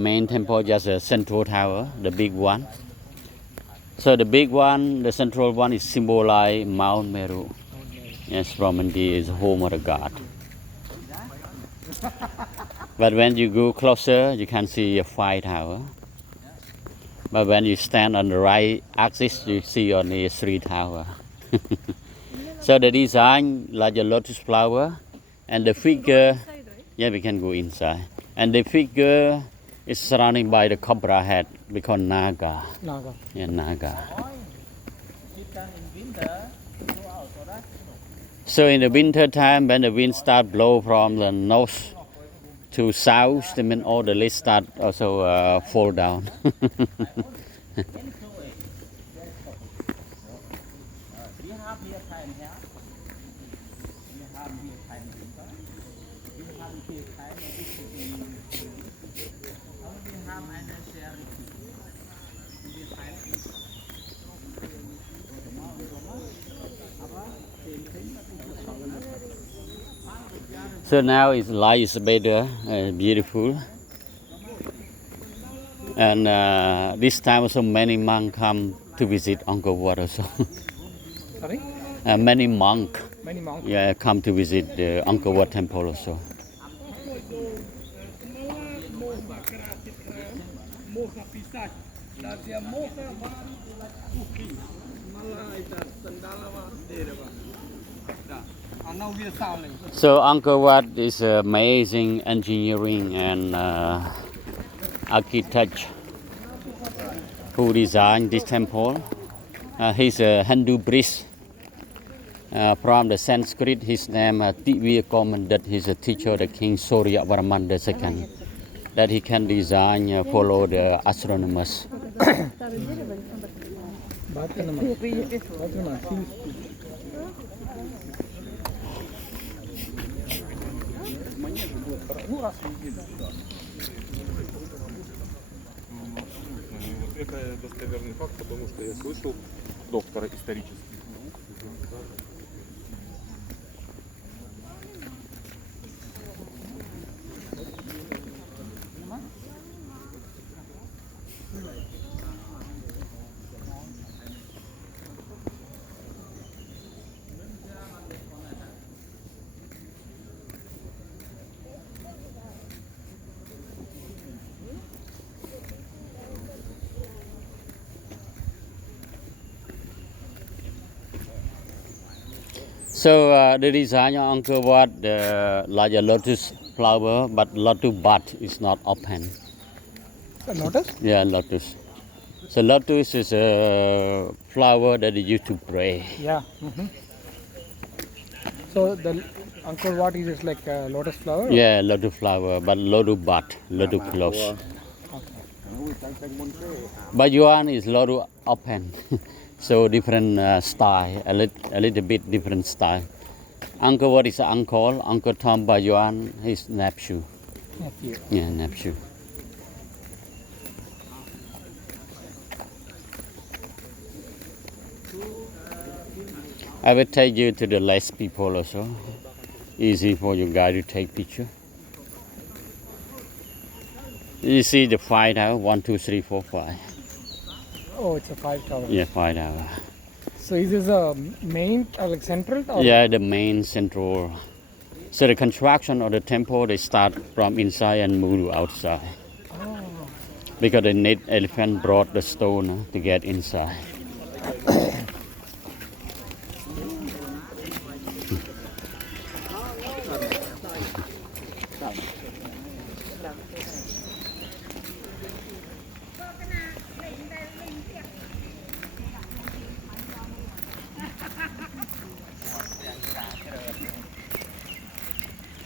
Main temple just a central tower, the big one. So the big one, the central one, is symbolize Mount Meru. Yes, from India is home of the god. But when you go closer, you can see a 5 tower. But when you stand on the right axis, you see only 3 tower. So the design like a lotus flower, and the figure, yeah, we can go inside. And the figure is surrounded by the cobra head, because Naga. Naga. Yeah, Naga. So in the winter time, when the wind start blow from the north to south, I mean all the leaves start also fall down. So now it's light is better, beautiful. And this time also many monks come to visit Angkorwat also. Sorry? Many monks, Many monks. yeah, come to visit the Angkorwat temple also. So Angkorwat is amazing engineering and architect who designed this temple. He's a Hindu priest from the Sanskrit. His name Divya Komandat. He's a teacher of the King Surya Varman II. That he can design follow the astronomers. Это достоверный факт, потому что я слышал доктора исторически. So the design of Angkorwat, like a lotus flower, but lotus bud is not open. Lotus? Yeah, lotus. So lotus is a flower that is used to pray. Yeah. So the Angkorwat is just like a lotus flower? Or? Yeah, lotus flower, but lotus bud, lotus close. But Yuan is lotus open. So different style, a little bit different style. Angkorwat is Angkor, Angkor Thom Bayoan is Napshu. Yeah, Napshu. I will take you to the less people also. Easy for your guy to take picture. You see the 5 tower, 1, 2, 3, 4, 5. Oh, it's a 5 tower. Yeah, 5 tower. So is this a main, like central tower? Yeah, the main central. So the construction of the temple, they start from inside and move to outside. Oh. Because the native elephant brought the stone to get inside.